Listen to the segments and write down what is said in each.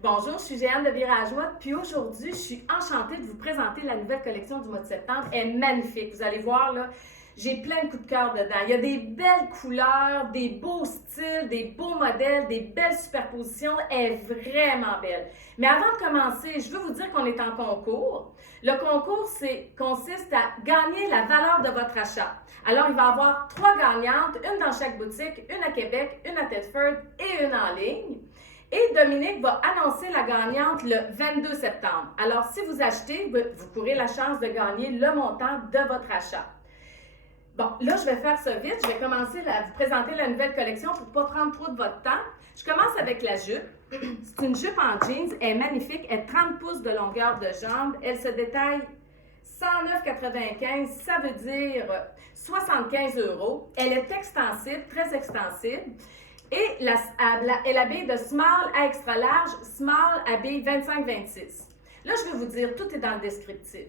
Bonjour, je suis Jeanne de Virage Mode, puis aujourd'hui, je suis enchantée de vous présenter la nouvelle collection du mois de septembre. Elle est magnifique, vous allez voir là, j'ai plein de coups de cœur dedans. Il y a des belles couleurs, des beaux styles, des beaux modèles, des belles superpositions. Elle est vraiment belle. Mais avant de commencer, je veux vous dire qu'on est en concours. Le concours consiste à gagner la valeur de votre achat. Alors, il va y avoir 3 gagnantes, une dans chaque boutique, une à Québec, une à Thetford et une en ligne. Et Dominique va annoncer la gagnante le 22 septembre. Alors, si vous achetez, vous courez la chance de gagner le montant de votre achat. Bon, là, je vais faire ça vite. Je vais commencer à vous présenter la nouvelle collection pour ne pas prendre trop de votre temps. Je commence avec la jupe. C'est une jupe en jeans. Elle est magnifique. Elle est 30 pouces de longueur de jambe. Elle se détaille 109,95. Ça veut dire 75 €. Elle est extensible, très extensible. Et elle habille de small à extra large. Small habille 25-26. Là, je vais vous dire, tout est dans le descriptif.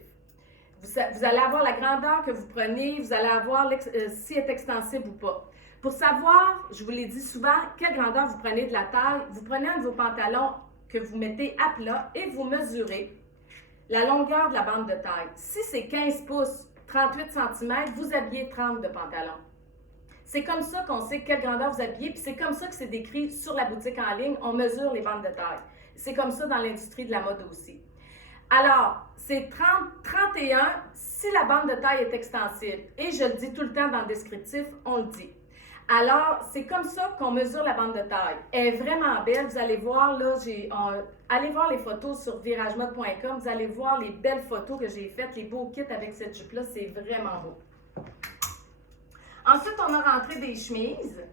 Vous allez avoir la grandeur que vous prenez, vous allez avoir si elle est extensible ou pas. Pour savoir, je vous l'ai dit souvent, quelle grandeur vous prenez de la taille, vous prenez un de vos pantalons que vous mettez à plat et vous mesurez la longueur de la bande de taille. Si c'est 15 pouces, 38 cm, vous habillez 30 de pantalon. C'est comme ça qu'on sait quelle grandeur vous habillez, puis c'est comme ça que c'est décrit sur la boutique en ligne. On mesure les bandes de taille. C'est comme ça dans l'industrie de la mode aussi. Alors, c'est 30-31 si la bande de taille est extensible. Et je le dis tout le temps dans le descriptif, on le dit. Alors, c'est comme ça qu'on mesure la bande de taille. Elle est vraiment belle. Vous allez voir, là, allez voir les photos sur viragemode.com. Vous allez voir les belles photos que j'ai faites, les beaux kits avec cette jupe-là. C'est vraiment beau. Ensuite, on a rentré des chemises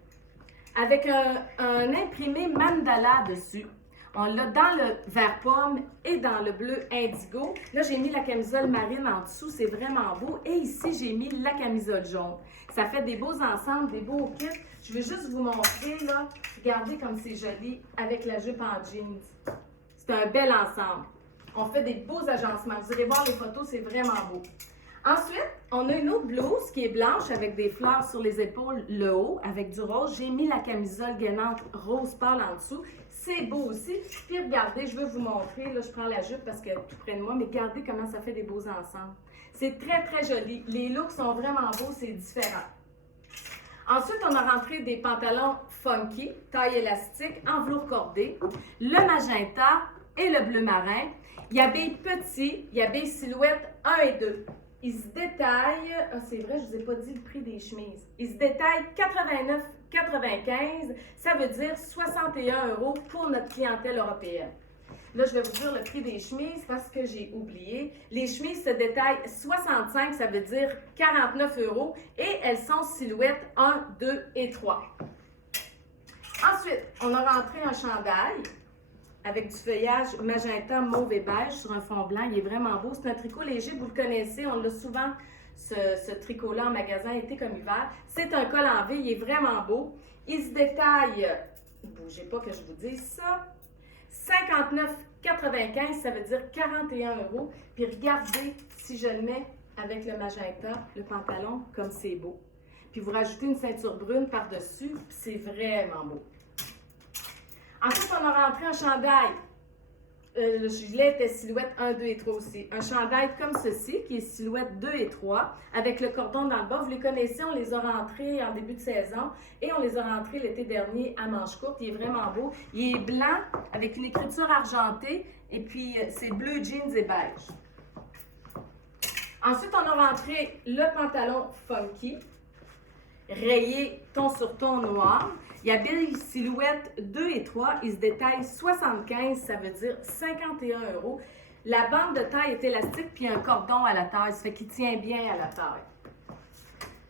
avec un imprimé mandala dessus. On l'a dans le vert pomme et dans le bleu indigo. Là, j'ai mis la camisole marine en dessous. C'est vraiment beau. Et ici, j'ai mis la camisole jaune. Ça fait des beaux ensembles, des beaux kits. Je veux juste vous montrer, là. Regardez comme c'est joli avec la jupe en jeans. C'est un bel ensemble. On fait des beaux agencements. Vous allez voir les photos, c'est vraiment beau. Ensuite, on a une autre blouse qui est blanche avec des fleurs sur les épaules, le haut, avec du rose. J'ai mis la camisole gainante rose pâle en dessous. C'est beau aussi. Puis regardez, je veux vous montrer. Là, je prends la jupe parce qu'elle est tout près de moi, mais regardez comment ça fait des beaux ensembles. C'est très, très joli. Les looks sont vraiment beaux, c'est différent. Ensuite, on a rentré des pantalons funky, taille élastique, en velours cordé, le magenta et le bleu marin. Il habille petit, il habille silhouette 1 et 2. Il se détaille, c'est vrai, je ne vous ai pas dit le prix des chemises. Il se détaille 89,95, ça veut dire 61 € pour notre clientèle européenne. Là, je vais vous dire le prix des chemises parce que j'ai oublié. Les chemises se détaillent 65, ça veut dire 49 € et elles sont silhouettes 1, 2 et 3. Ensuite, on a rentré un chandail avec du feuillage magenta, mauve et beige sur un fond blanc. Il est vraiment beau. C'est un tricot léger, vous le connaissez. On l'a souvent, ce tricot-là en magasin, été comme hiver. C'est un col en V, il est vraiment beau. Il se détaille, bougez pas que je vous dise ça, 59,95, ça veut dire 41 €. Puis regardez si je le mets avec le magenta, le pantalon, comme c'est beau. Puis vous rajoutez une ceinture brune par-dessus, puis c'est vraiment beau. Ensuite, on a rentré un chandail. Le gilet était silhouette 1, 2 et 3 aussi. Un chandail comme ceci, qui est silhouette 2 et 3, avec le cordon dans le bas. Vous les connaissez, on les a rentrés en début de saison et on les a rentrés l'été dernier à manches courtes. Il est vraiment beau. Il est blanc avec une écriture argentée et puis c'est bleu, jeans et beige. Ensuite, on a rentré le pantalon funky, rayé ton sur ton noir. Il habille silhouette 2 et 3. Il se détaille 75, ça veut dire 51 €. La bande de taille est élastique puis un cordon à la taille. Ça fait qu'il tient bien à la taille.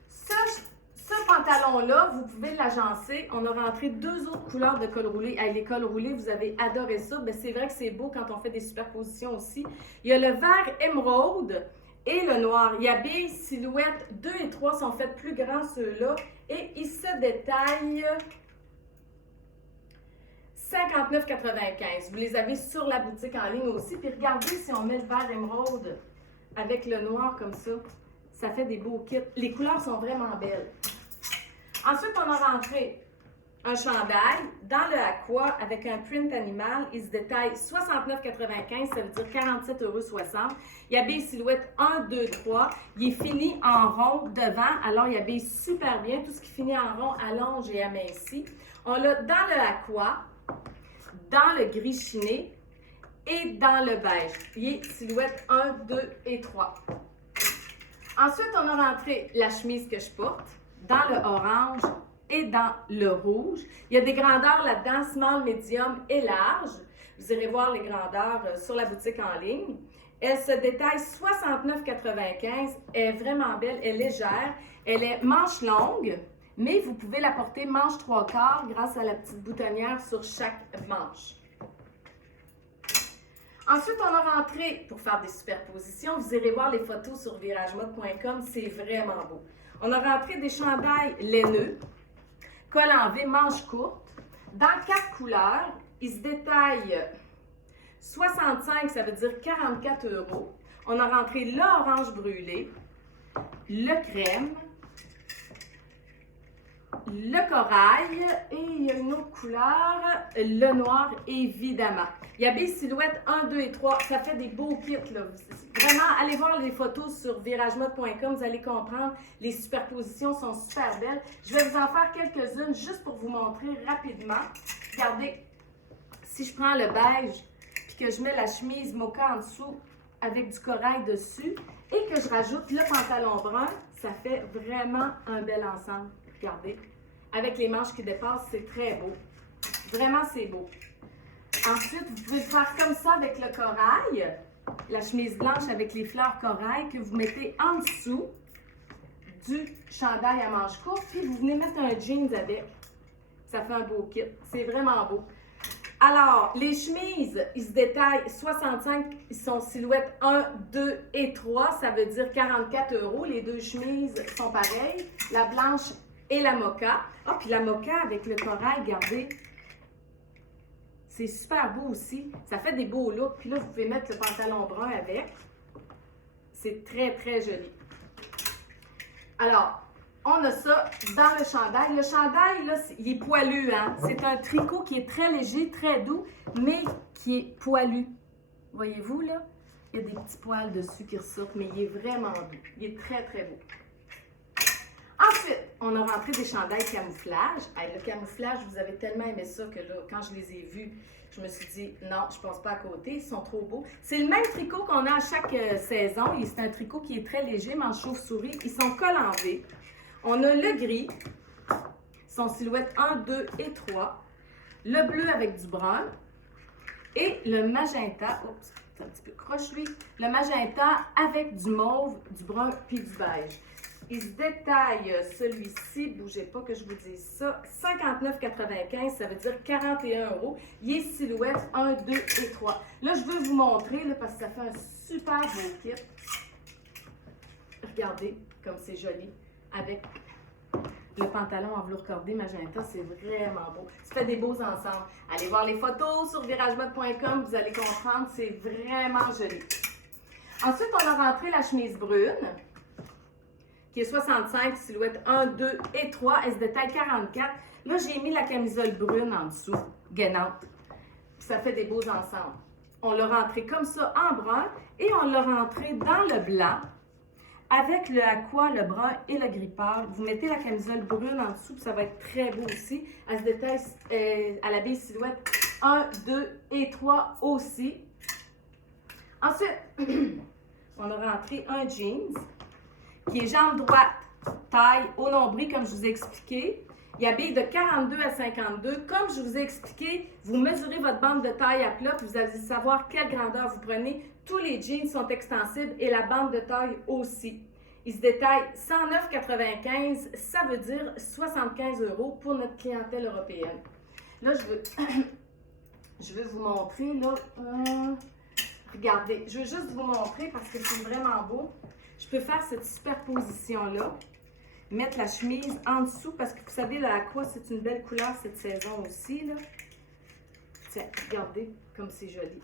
Ce pantalon-là, vous pouvez l'agencer. On a rentré 2 autres couleurs de col roulé. Les cols roulés, vous avez adoré ça. Bien, c'est vrai que c'est beau quand on fait des superpositions aussi. Il y a le vert émeraude et le noir. Il habille silhouette 2 et 3 sont faits plus grands ceux-là. Et ils se détaillent 59,95. Vous les avez sur la boutique en ligne aussi. Puis regardez si on met le vert émeraude avec le noir comme ça fait des beaux kits. Les couleurs sont vraiment belles. Ensuite, on a rentré un chandail dans le aqua avec un print animal. Il se détaille 69,95, ça veut dire 47,60 €. Il habille silhouette 1, 2, 3. Il est fini en rond devant, alors il habille super bien. Tout ce qui finit en rond allonge et amincit. On l'a dans le aqua, dans le gris chiné et dans le beige. Il est silhouette 1, 2 et 3. Ensuite, on a rentré la chemise que je porte dans le orange et dans le rouge. Il y a des grandeurs là-dedans, small, medium et large. Vous irez voir les grandeurs sur la boutique en ligne. Elle se détaille 69,95. Elle est vraiment belle, elle est légère. Elle est manche longue, mais vous pouvez la porter manche 3/4 grâce à la petite boutonnière sur chaque manche. Ensuite, on a rentré, pour faire des superpositions, vous irez voir les photos sur viragemode.com, c'est vraiment beau. On a rentré des chandails laineux, col en V, manches courtes, dans 4 couleurs. Ils se détaillent 65, ça veut dire 44 €. On a rentré l'orange brûlé, le crème, le corail et il y a une autre couleur, le noir évidemment. Il y a des silhouettes 1, 2 et 3. Ça fait des beaux kits là. Vraiment, allez voir les photos sur viragemode.com, vous allez comprendre. Les superpositions sont super belles. Je vais vous en faire quelques-unes juste pour vous montrer rapidement. Regardez, si je prends le beige puis que je mets la chemise mocha en dessous avec du corail dessus et que je rajoute le pantalon brun, ça fait vraiment un bel ensemble. Regardez, avec les manches qui dépassent, c'est très beau. Vraiment, c'est beau. Ensuite, vous pouvez le faire comme ça avec le corail, la chemise blanche avec les fleurs corail que vous mettez en dessous du chandail à manches courtes, puis vous venez mettre un jeans avec. Ça fait un beau kit. C'est vraiment beau. Alors, les chemises, ils se détaillent 65, ils sont silhouettes 1, 2 et 3, ça veut dire 44 €. Les deux chemises sont pareilles, la blanche et la mocha. Ah, puis la mocha avec le corail, regardez. C'est super beau aussi. Ça fait des beaux looks. Puis là, vous pouvez mettre le pantalon brun avec. C'est très, très joli. Alors, on a ça dans le chandail. Le chandail, là, il est poilu, hein? C'est un tricot qui est très léger, très doux, mais qui est poilu. Voyez-vous, là? Il y a des petits poils dessus qui ressortent, mais il est vraiment doux. Il est très, très beau. Ensuite, on a rentré des chandails camouflage. Hey, le camouflage, vous avez tellement aimé ça que là, quand je les ai vus, je me suis dit, non, je passe pas à côté, ils sont trop beaux. C'est le même tricot qu'on a à chaque saison. C'est un tricot qui est très léger, manche chauve-souris. Ils sont col en V. On a le gris, son silhouette 1, 2 et 3. Le bleu avec du brun. Et le magenta, oups, c'est un petit peu croche lui. Le magenta avec du mauve, du brun puis du beige. Il se détaille, celui-ci, bougez pas que je vous dise ça, 59,95, ça veut dire 41 €. Il est silhouette 1, 2 et 3. Là, je veux vous montrer, là, parce que ça fait un super beau kit. Regardez comme c'est joli, avec le pantalon en velours cordé magenta, c'est vraiment beau. Ça fait des beaux ensembles. Allez voir les photos sur viragemode.com, vous allez comprendre, c'est vraiment joli. Ensuite, on a rentré la chemise brune, qui est 65, silhouette 1, 2 et 3. Elle se détaille 44. Là, j'ai mis la camisole brune en dessous, gainante. Puis ça fait des beaux ensembles. On l'a rentré comme ça en brun et on l'a rentré dans le blanc avec le aqua, le brun et le gris pâle. Vous mettez la camisole brune en dessous, puis ça va être très beau aussi. Elle se détaille à la bille silhouette 1, 2 et 3 aussi. Ensuite, on a rentré un jeans qui est jambe droite, taille au nombril, comme je vous ai expliqué. Il habille de 42 à 52. Comme je vous ai expliqué, vous mesurez votre bande de taille à plat, puis vous allez savoir quelle grandeur vous prenez. Tous les jeans sont extensibles et la bande de taille aussi. Il se détaille 109,95, ça veut dire 75 € pour notre clientèle européenne. Là, je veux vous montrer, là, regardez, je veux juste vous montrer parce que c'est vraiment beau. Je peux faire cette superposition-là, mettre la chemise en dessous, parce que vous savez, le aqua, c'est une belle couleur cette saison aussi, là. Tiens, regardez comme c'est joli.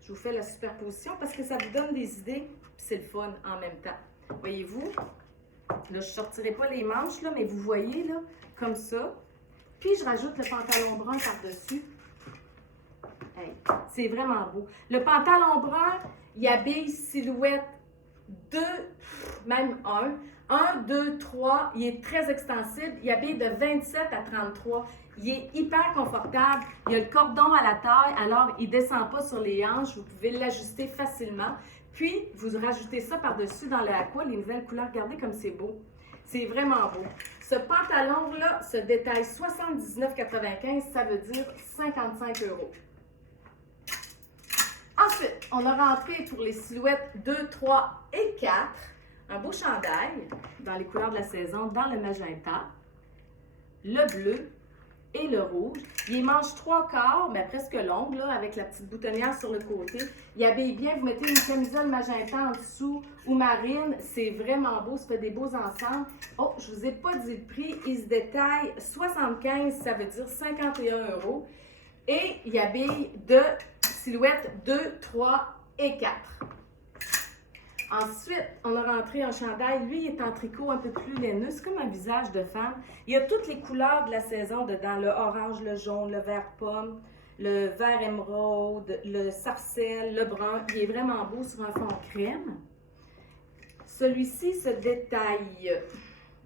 Je vous fais la superposition parce que ça vous donne des idées, puis c'est le fun en même temps. Voyez-vous? Là, je ne sortirai pas les manches, là, mais vous voyez, là, comme ça. Puis, je rajoute le pantalon brun par-dessus. Hey, c'est vraiment beau. Le pantalon brun, il habille silhouette 2, même 1. 1, 2, 3. Il est très extensible. Il habille de 27 à 33. Il est hyper confortable. Il y a le cordon à la taille, alors il ne descend pas sur les hanches. Vous pouvez l'ajuster facilement. Puis, vous rajoutez ça par-dessus dans le aqua, les nouvelles couleurs. Regardez comme c'est beau. C'est vraiment beau. Ce pantalon-là se détaille 79,95. Ça veut dire 55 €. Ensuite, on a rentré pour les silhouettes 2, 3 et 4 un beau chandail dans les couleurs de la saison, dans le magenta, le bleu et le rouge. Il est manche 3/4, mais presque longue, là, avec la petite boutonnière sur le côté. Il habille bien. Vous mettez une camisole magenta en dessous ou marine. C'est vraiment beau. Ça fait des beaux ensembles. Oh, je ne vous ai pas dit le prix. Il se détaille 75, ça veut dire 51 €. Et il habille de silhouettes 2, 3 et 4. Ensuite, on a rentré un chandail. Lui, il est en tricot un peu plus laineux. C'est comme un visage de femme. Il y a toutes les couleurs de la saison dedans. Le orange, le jaune, le vert pomme, le vert émeraude, le sarcelle, le brun. Il est vraiment beau sur un fond crème. Celui-ci se détaille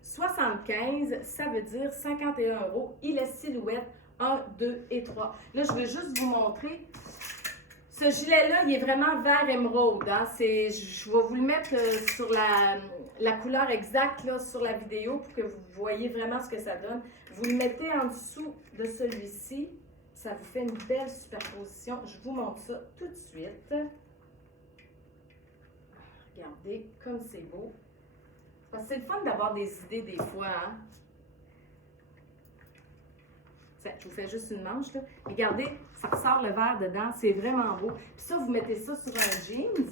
75. Ça veut dire 51 €. Il est silhouette 1, 2 et 3. Là, je veux juste vous montrer. Ce gilet-là, il est vraiment vert émeraude. Hein? Je vais vous le mettre sur la couleur exacte là, sur la vidéo pour que vous voyez vraiment ce que ça donne. Vous le mettez en dessous de celui-ci. Ça vous fait une belle superposition. Je vous montre ça tout de suite. Regardez comme c'est beau. Parce que c'est le fun d'avoir des idées des fois. Hein? Je vous fais juste une manche, là. Regardez, ça ressort le vert dedans. C'est vraiment beau. Puis ça, vous mettez ça sur un jeans.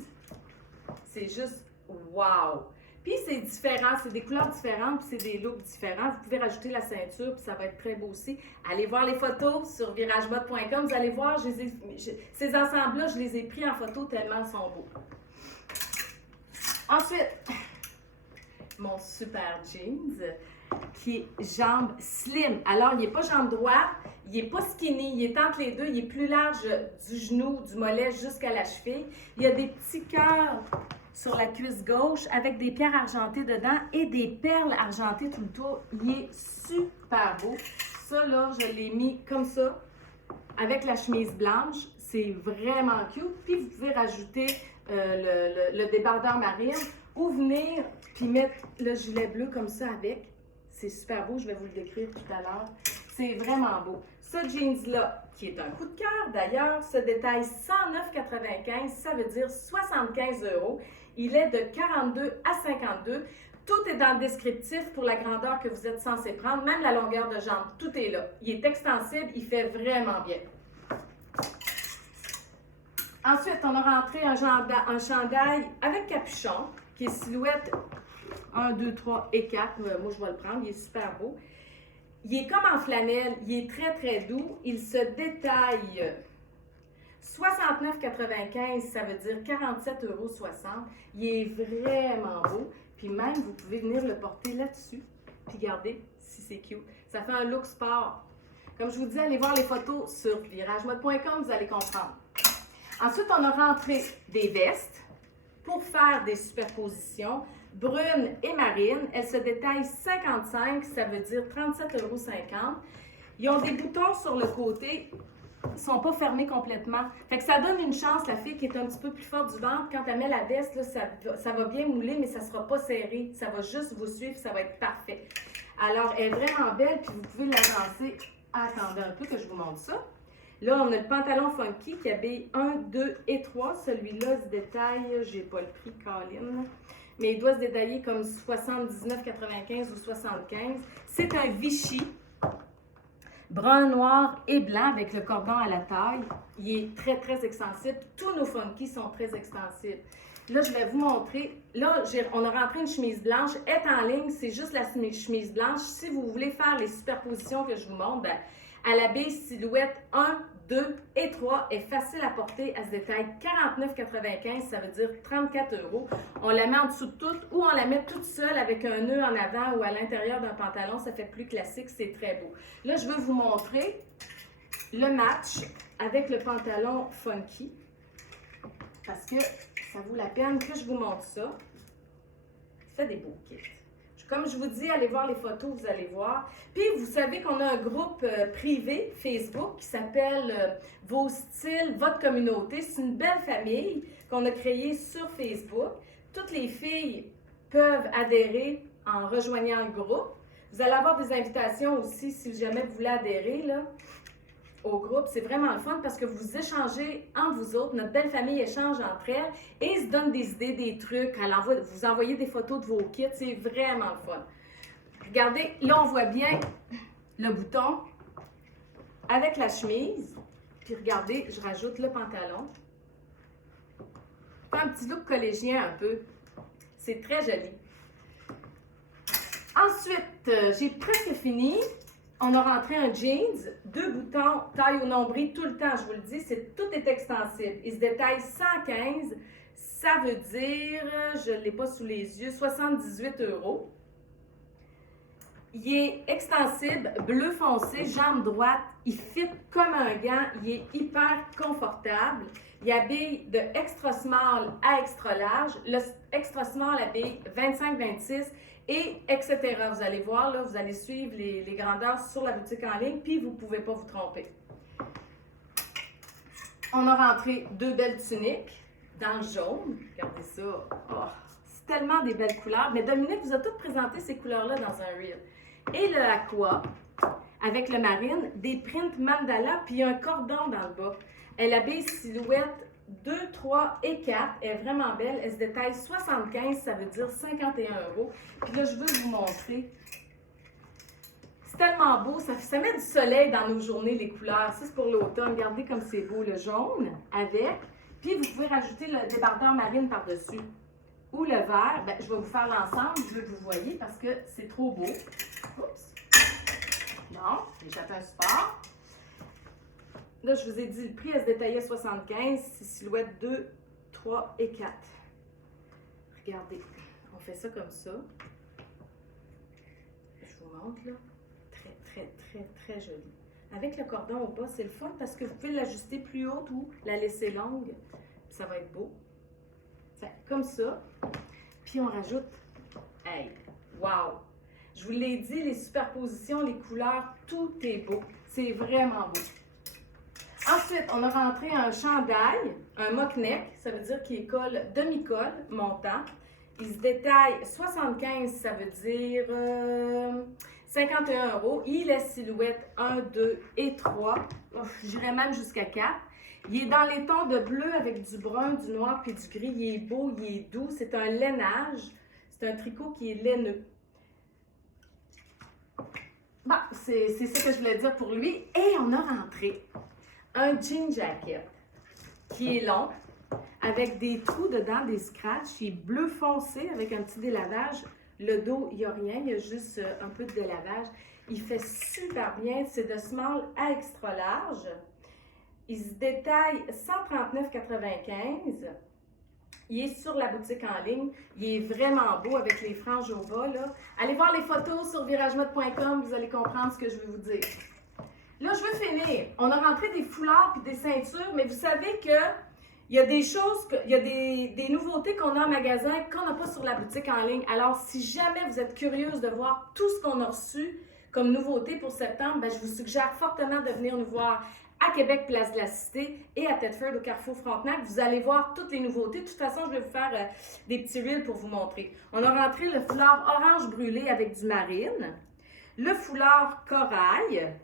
C'est juste wow! Puis c'est différent. C'est des couleurs différentes, puis c'est des looks différents. Vous pouvez rajouter la ceinture, puis ça va être très beau aussi. Allez voir les photos sur viragemode.com. Vous allez voir, ces ensembles-là, je les ai pris en photo tellement ils sont beaux. Ensuite, mon super jeans qui est jambe slim. Alors, il n'est pas jambe droite, il n'est pas skinny, il est entre les deux, il est plus large du genou, du mollet jusqu'à la cheville. Il y a des petits cœurs sur la cuisse gauche avec des pierres argentées dedans et des perles argentées tout le tour. Il est super beau. Ça, là, je l'ai mis comme ça avec la chemise blanche. C'est vraiment cute. Puis, vous pouvez rajouter le débardeur marine ou venir puis mettre le gilet bleu comme ça avec. C'est super beau, je vais vous le décrire tout à l'heure. C'est vraiment beau. Ce jeans-là, qui est un coup de cœur d'ailleurs, se détaille 109,95, ça veut dire 75 €. Il est de 42 à 52. Tout est dans le descriptif pour la grandeur que vous êtes censé prendre, même la longueur de jambe, tout est là. Il est extensible, il fait vraiment bien. Ensuite, on a rentré un chandail avec capuchon, qui est silhouette 1, 2, 3 et 4. Moi, je vais le prendre. Il est super beau. Il est comme en flanelle. Il est très, très doux. Il se détaille 69,95. Ça veut dire 47,60 €. Il est vraiment beau. Puis même, vous pouvez venir le porter là-dessus. Puis regardez si c'est cute. Ça fait un look sport. Comme je vous dis, allez voir les photos sur viragemode.com. Vous allez comprendre. Ensuite, on a rentré des vestes pour faire des superpositions. Brune et marine. Elle se détaille 55, ça veut dire 37,50 €. Ils ont des boutons sur le côté. Ils ne sont pas fermés complètement. Fait que ça donne une chance, la fille qui est un petit peu plus forte du ventre, quand elle met la veste, là, ça va bien mouler, mais ça ne sera pas serré. Ça va juste vous suivre, ça va être parfait. Alors, elle est vraiment belle, puis vous pouvez l'avancer. Attendez un peu que je vous montre ça. Là, on a le pantalon funky qui habille 1, 2 et 3. Celui-là se détaille, j'ai pas le prix, Caroline, mais il doit se détailler comme 79,95 ou 75. C'est un Vichy, brun, noir et blanc avec le cordon à la taille. Il est très, très extensible. Tous nos funky sont très extensibles. Là, je vais vous montrer. Là, on a rentré une chemise blanche. Elle est en ligne, c'est juste la chemise blanche. Si vous voulez faire les superpositions que je vous montre, ben, elle habille silhouette 1, 2 et 3 est facile à porter. Elle se détaille 49,95, ça veut dire 34 €. On la met en dessous de toute ou on la met toute seule avec un nœud en avant ou à l'intérieur d'un pantalon. Ça fait plus classique, c'est très beau. Là, je veux vous montrer le match avec le pantalon funky parce que ça vaut la peine que je vous montre ça. Ça fait des beaux kits. Comme je vous dis, allez voir les photos, vous allez voir. Puis, vous savez qu'on a un groupe privé Facebook qui s'appelle Vos styles, votre communauté. C'est une belle famille qu'on a créée sur Facebook. Toutes les filles peuvent adhérer en rejoignant le groupe. Vous allez avoir des invitations aussi si jamais vous voulez adhérer là, au groupe. C'est vraiment le fun parce que vous échangez entre vous autres. Notre belle famille échange entre elles et se donne des idées, des trucs. Vous envoyez des photos de vos kits. C'est vraiment le fun. Regardez, là, on voit bien le bouton avec la chemise. Puis regardez, je rajoute le pantalon. Un petit look collégien un peu. C'est très joli. Ensuite, j'ai presque fini. On a rentré un jeans, 2 boutons, taille au nombril tout le temps, je vous le dis, tout est extensible. Il se détaille 115, ça veut dire, je ne l'ai pas sous les yeux, 78 €. Il est extensible, bleu foncé, jambe droite, il fit comme un gant, il est hyper confortable. Il habille de extra small à extra large. Le extra small habille 25-26 et etc. Vous allez voir, là, vous allez suivre les grandeurs sur la boutique en ligne, puis vous ne pouvez pas vous tromper. On a rentré 2 belles tuniques dans le jaune. Regardez ça. Oh, c'est tellement des belles couleurs. Mais Dominique vous a toutes présenté ces couleurs-là dans un reel. Et le aqua, avec le marine, des prints mandala, puis un cordon dans le bas. Elle habille silhouette 2, 3 et 4. Elle est vraiment belle. Elle se détaille 75, ça veut dire 51 €. Puis là, je veux vous montrer. C'est tellement beau. Ça met du soleil dans nos journées, les couleurs. Ça, c'est pour l'automne. Regardez comme c'est beau, le jaune avec. Puis, vous pouvez rajouter le débardeur marine par-dessus. Ou le vert. Bien, je vais vous faire l'ensemble. Je veux que vous voyez parce que c'est trop beau. Oups. Non, j'ai échappé un support. Là, je vous ai dit, le prix, elle se détaillait 75. C'est silhouette 2, 3 et 4. Regardez, on fait ça comme ça. Je vous montre, là. Très, très, très, très joli. Avec le cordon au bas, c'est le fun parce que vous pouvez l'ajuster plus haute ou la laisser longue. Ça va être beau. Comme ça. Puis, on rajoute... Hey! Wow! Je vous l'ai dit, les superpositions, les couleurs, tout est beau. C'est vraiment beau. Ensuite, on a rentré un chandail, un mock-neck, ça veut dire qu'il est col demi-col, montant. Il se détaille 75, ça veut dire 51 €. Il est silhouette 1, 2 et 3. J'irais même jusqu'à 4. Il est dans les tons de bleu avec du brun, du noir puis du gris. Il est beau, il est doux. C'est un lainage. C'est un tricot qui est laineux. Bon, c'est ça que je voulais dire pour lui. Et on a rentré un jean jacket qui est long, avec des trous dedans, des scratchs. Il est bleu foncé avec un petit délavage. Le dos, il n'y a rien, il y a juste un peu de délavage. Il fait super bien. C'est de small à extra large. Il se détaille 139,95. Il est sur la boutique en ligne. Il est vraiment beau avec les franges au bas, là. Allez voir les photos sur viragemode.com, vous allez comprendre ce que je veux vous dire. Là, je veux finir. On a rentré des foulards et des ceintures, mais vous savez que il y a des choses, il y a des nouveautés qu'on a en magasin qu'on n'a pas sur la boutique en ligne. Alors, si jamais vous êtes curieuse de voir tout ce qu'on a reçu comme nouveauté pour septembre, bien, je vous suggère fortement de venir nous voir à Québec, Place de la Cité et à Thetford, au Carrefour Frontenac. Vous allez voir toutes les nouveautés. De toute façon, je vais vous faire des petits reels pour vous montrer. On a rentré le foulard orange brûlé avec du marine, le foulard corail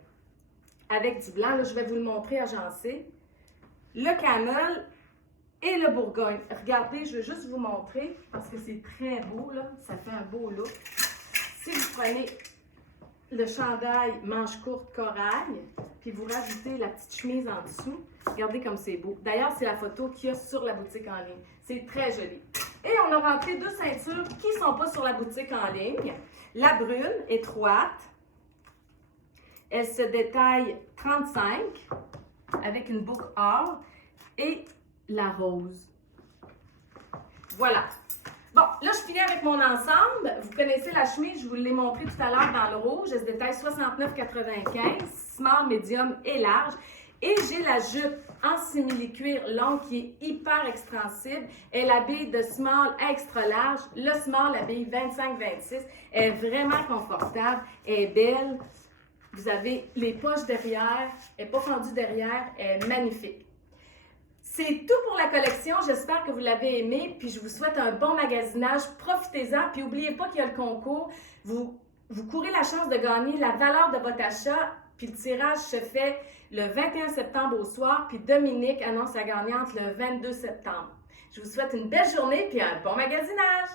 avec du blanc. Là, je vais vous le montrer agencé. Le camel et le bourgogne. Regardez, je veux juste vous montrer parce que c'est très beau, là. Ça fait un beau look. Si vous prenez le chandail manche courte corail, puis vous rajoutez la petite chemise en dessous, regardez comme c'est beau. D'ailleurs, c'est la photo qu'il y a sur la boutique en ligne. C'est très joli. Et on a rentré 2 ceintures qui ne sont pas sur la boutique en ligne. La brune, étroite. Elle se détaille 35. avec une boucle or et la rose. Voilà. Bon, là, je finis avec mon ensemble. Vous connaissez la chemise, je vous l'ai montré tout à l'heure dans le rouge. Elle se détaille 69,95, small, medium et large. Et j'ai la jupe en simili-cuir long qui est hyper extensible. Elle habille de small à extra large. Le small habille 25-26. Elle est vraiment confortable. Elle est belle. Vous avez les poches derrière. Elle n'est pas fendue derrière. Elle est magnifique. C'est tout pour la collection. J'espère que vous l'avez aimé. Puis je vous souhaite un bon magasinage. Profitez-en. Puis n'oubliez pas qu'il y a le concours. Vous courez la chance de gagner la valeur de votre achat. Puis le tirage se fait le 21 septembre au soir. Puis Dominique annonce la gagnante le 22 septembre. Je vous souhaite une belle journée puis un bon magasinage.